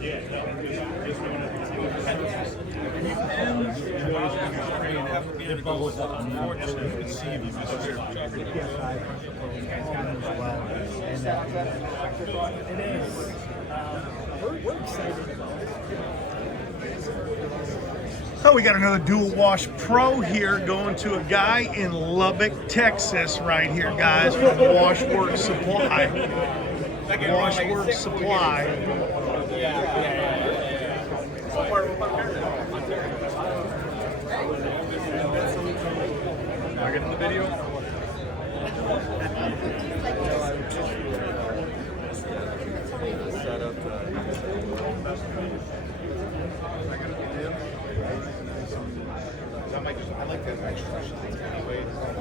We're excited about it. So we got another dual wash pro here going to a guy in Lubbock, Texas right here, guys, from Washworks Supply. Washworks Supply. Am I getting the video? Set up I like that extra anyway.